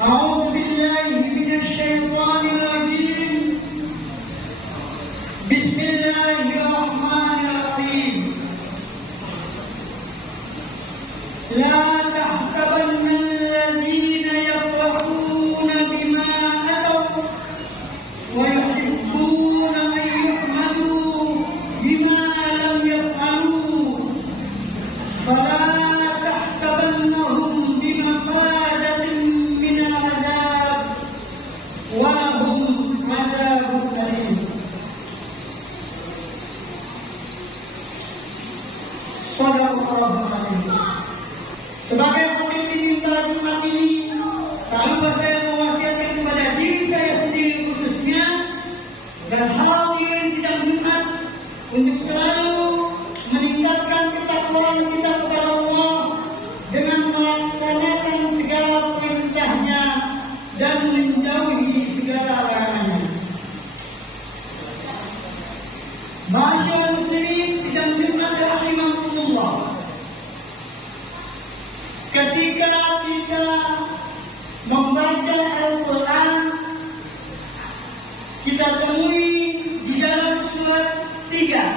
أعوذ بالله من الشيطان الرجيم. بسم الله الرحمن الرحيم. لا تحسبن الذين يفرحون بما أتوا ويحبون أن يحمدوا بما لم يفعلوا فلا تحسبنهم بمفازة من العذاب ولهم عذاب أليم. Shadaqallahul Azim. Sebagai pemimpin pada Jumat ini, tak lupa saya mewasiatkan kepada diri saya sendiri khususnya dan hadirin sidang Jumat untuk selalu meningkatkan ketakwaan kita kepada Allah dengan melaksanakan segala perintahnya dan menjauhi segala larangannya. Masyaallah muslimin sidang Jumat rahimakumullah. Ketika kita membaca Al-Quran, kita temui di dalam surat 3,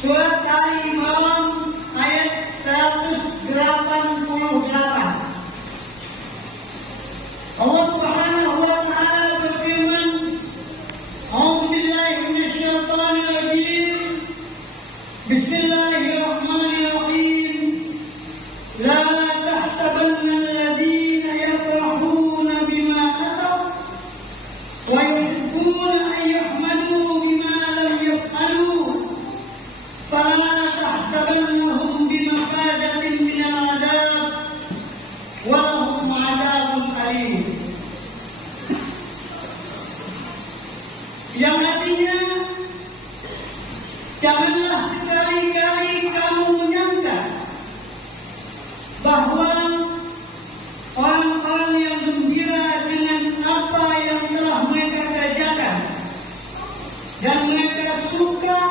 surat Al-Imran ayat 188. Allah Subhanahu wa taala berfirman, "A'udzu billahi minasyaitonir rajim. Bismillahirrahmanirrahim. La tahsabanna alladhina yafrahuna bima ataw wa yuhibbuna an yuhmadu bima lam yaf'alu fala tahsabannahum bimafazatin minal 'adab wa lahum 'adzabun alim." Yang artinya, janganlah sekali-kali kamu menyangka bahwa orang-orang yang gembira dengan apa yang telah mereka kerjakan dan mereka suka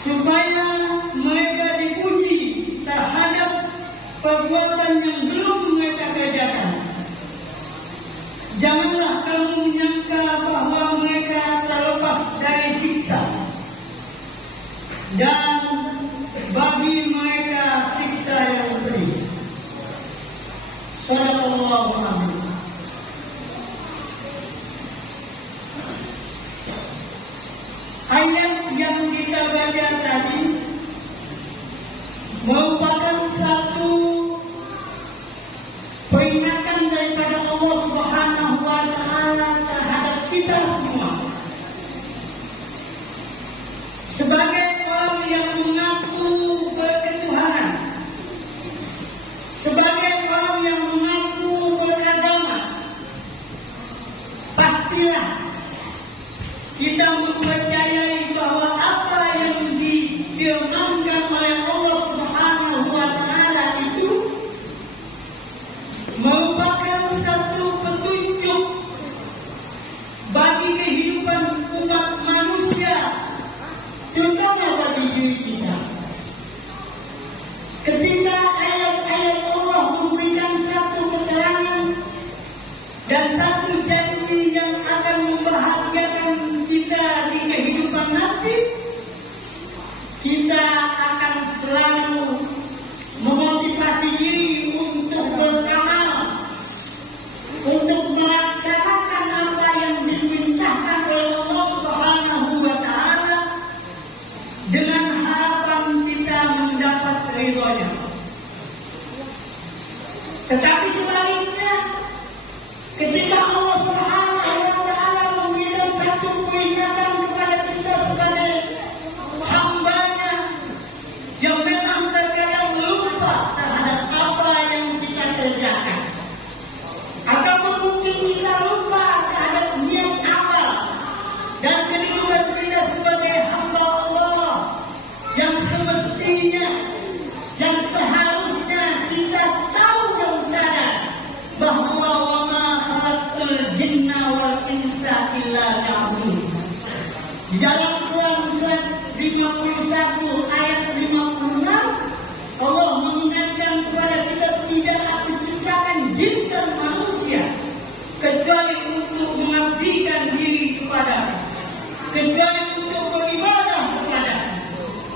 supaya mereka dipuji terhadap perbuatan yang belum mereka kerjakan. Janganlah kamu menyangka bahwa mereka terlepas dari siksa, dan bagi mereka siksa yang pedih. Shadaqallahul Azim. Ayat yang kita baca tadi merupakan satu peringatan daripada Allah Subhanahu wa taala terhadap kita semua. Sebagai orang yang mengaku berketuhanan, sebagai orang yang mengaku beragama, pastilah kita mempercayai bahwa apa yang difirmankan oleh Allah Subhanahu wa taala itu merupakan satu petunjuk bagi kehidupan umat manusia, terutama bagi diri kita. Ketika ayat-ayat Allah memberikan satu keterangan dan satu janji yang akan membahagiakan kita di kehidupan nanti, kita akan selalu memotivasi diri untuk beramal, untuk melaksanakan apa yang diperintahkan oleh Allah Subhanahu wa taala dengan harapan kita mendapat ridhonya. Tetapi sebaliknya, ketika Allah Subhanahu wa taala memberikan satu peringatan kepada kita sebagai hamba-Nya yang memang terkadang lupa terhadap apa yang kita kerjakan, ataupun mungkin kita lupa terhadap niat amal dan kehidupan kita sebagai hamba Allah yang semestinya dan seharusnya kita tahu dan sadar bahwa wa ma khalaqtul jinna wal insa illa liya'budun. Di dalam Quran surat 51 ayat 56, Allah mengingatkan kepada kita, tidak aku ciptakan jin dan mengabdikan diri kepada, kecuali untuk beribadah kepada,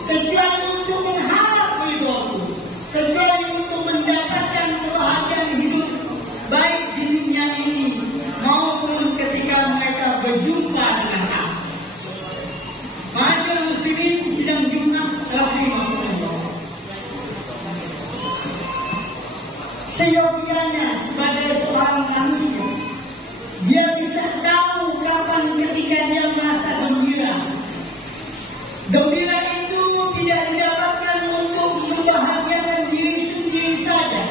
kecuali untuk mengharap ridho-Mu, kecuali untuk mendapatkan kebahagiaan hidup baik di dunia ini maupun ketika mereka berjumpa dengan Aku. Masyaallah muslimin sidang Jumat rahimahullah. Seyogianya sebagai seorang manusia, dia bisa tahu kapan ketika dia merasa gembira. Gembira itu tidak didapatkan untuk membahagiakan diri sendiri saja.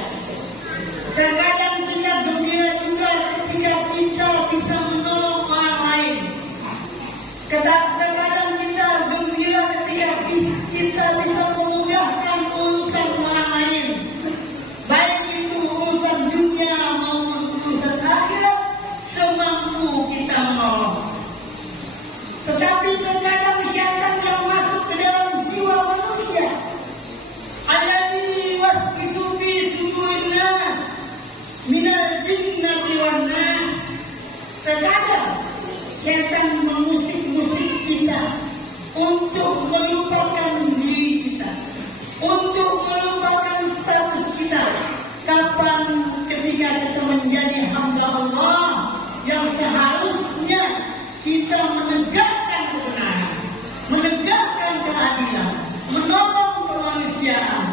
Terkadang kita gembira juga ketika kita bisa menolong orang lain. Terkadang kita gembira ketika kita bisa memudahkan urusan orang lain, baik itu urusan dunia maupun urusan akhirat, semampu kita menolong. Tetapi terkadang syaitan yang masuk ke dalam jiwa manusia, alladzi yuwaswisu fi sudurin nas minal jinnati wan nas. Terkadang syaitan mengusik-musik kita untuk melupakan diri kita, untuk melupakan status kita. Kapan ketika kita menjadi hamba Allah yang seharusnya kita menegakkan kebenaran, menegakkan keadilan, menolong kemanusiaan,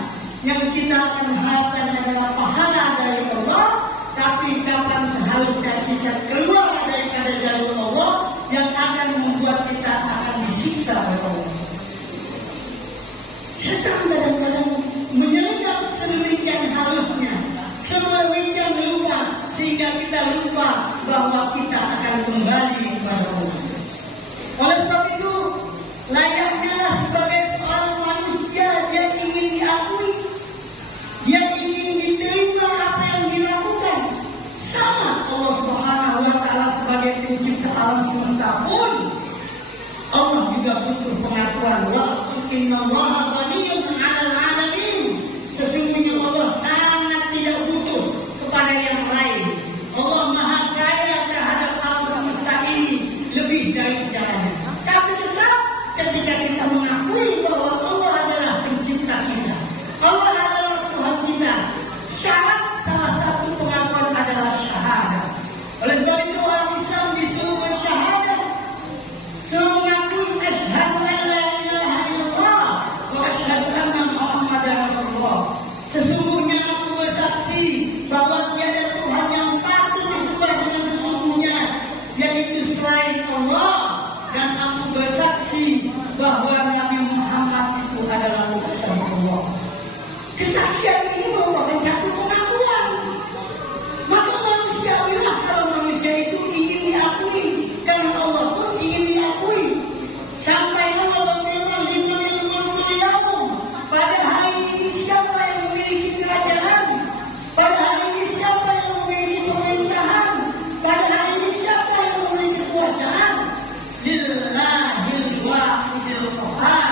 yang kita akan harapkan adalah pahala dari Allah. Tapi kapan seharusnya kita keluar daripada jalur Allah yang akan membuat kita akan disiksa oleh Allah. Setan kadang-kadang menyelidap sedemikian halusnya, sedemikian lupa, sehingga kita lupa bahwa kita akan kembali kepada Allah. Oleh sebab itu, layaknya sebagai seorang manusia yang ingin diakui, dia ingin diterima apa yang dilakukan. Sama Allah Subhanahu wa Ta'ala sebagai pencipta alam semesta pun, Allah juga butuh pengakuan. Innallaha ghaniyyun 'anil 'alamin. Sesungguhnya Allah sangat tidak butuh kepada yang lain. Allah Maha Kaya terhadap alam semesta ini lebih dari segalanya. Tapi tetap ketika kita mengakui bahwa Allah adalah pencipta kita, Allah adalah Tuhan kita, syarat salah satu pengakuan adalah syahadat. Oleh sebab itu orang Islam disuruh bersyahadat, suruh mengakui asyhadu an la ilaha illallah wa asyhadu anna Muhammadar Rasulullah. Sesungguhnya aku bersaksi bahwa tiada Tuhan yang patut disembah dengan sesungguhnya, yaitu selain Allah, dan aku bersaksi bahwa Nabi Muhammad itu adalah utusan Allah. Kesaksian ini merupakan satu pengakuan. Maka manusiawilah kalau manusia itu ingin diakui, dan Allah pun ingin diakui. Sampai Allah berfirman, limanil mulkul yaum, pada hari ini siapa yang memiliki kerajaan, pada hari ini siapa yang memiliki pemerintahan, pada hari ini siapa yang memiliki kekuasaan. Lillahil wahidil qahhar.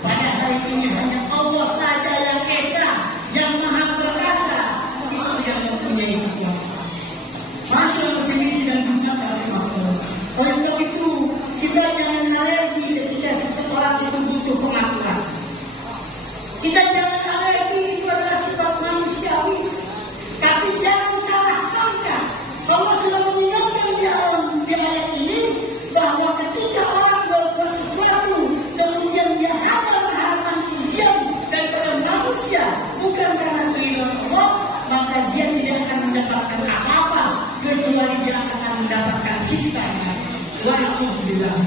Pada hari ini hanya Allah saja yang esa, yang maha perkasa, itu yang mempunyai kekuasaan. Masyaallah muslimin dan muslimat rahimahullah. Oleh sebab itu kita jangan alergi ketika seseorang itu butuh pengakuan. Kita jangan alergi, itu adalah sifat manusiawi. Tapi jangan salah sangka. Allah sudah mengingatkan di ayat ini bahwa ketika orang berbuat sesuatu kemudian dia ada harapan pujian daripada manusia bukan karena keridhaan Allah, maka dia tidak akan mendapatkan apa-apa kecuali dia akan mendapatkan siksa. Wa'alaikumsalam.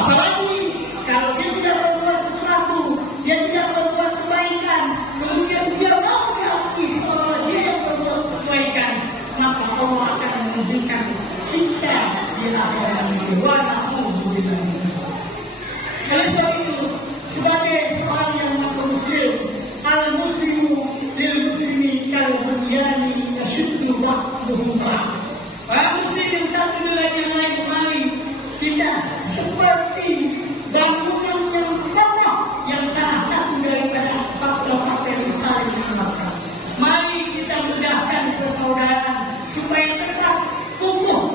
Apalagi kalau dia tidak berbuat sesuatu, dia tidak berbuat kebaikan, kemudian dia mau diakui seolah dia yang berbuat kebaikan, maka Allah akan memberikan siksa di akhirat nanti. Wa'alaikumsalam. Oleh sebab itu, sebagai seorang yang mengaku muslim, al-muslimu lil-muslimi kal-bunyani yashuddu ba'duhu ba'd. Orang muslim yang satu dengan yang lain kemarin, kita seperti bangunan yang kokoh yang salah satu daripada faktor-faktor saling menguatkan. Mari kita mudahkan persaudaraan supaya tetap kukuh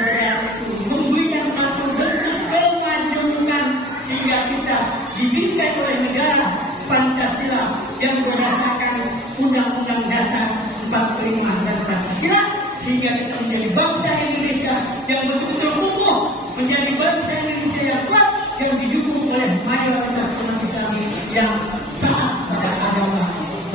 negara itu memberikan satu bentuk kemajuan sehingga kita dibimbing oleh negara Pancasila yang berdasarkan Undang-Undang Dasar 45 dan Pancasila, sehingga kita menjadi bangsa Indonesia yang betul-betul utuh, menjadi bangsa Indonesia yang kuat, yang didukung oleh mayoritas umat Islam yang taat pada agama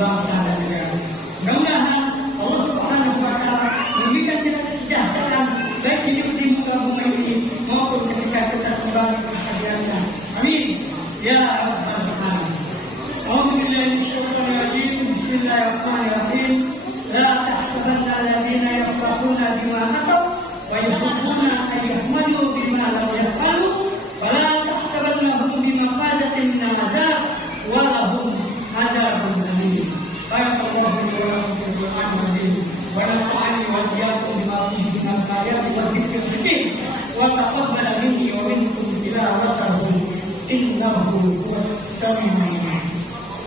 bangsa dan negara. Mudah-mudahan Allah Subhanahu wa Ta'ala memberikan kita kesejahteraan baik hidup di muka bumi ini maupun ketika kita kembali ke akhiratnya. Amin. Ya Rabbal Alamin. A'udzubillahi minasyaitonir rajim. Bismillahirrahmanirrahim. La tahsabanna alladziina yafrahuna bima ataw wa yuhibbuna an yuhmadu bima lam yaf'alu wa la tahsabannahum bimafadatin min al-'adzab wa lahum 'adzabun alim. Barakallahu li wa lakum fil Qur'anil 'azim wa nafa'ani wa iyyakum bima fihi min al-ayati wal dhikril hakim wa taqabbala minni wa minkum tilawatahu innahu huwas sami'ul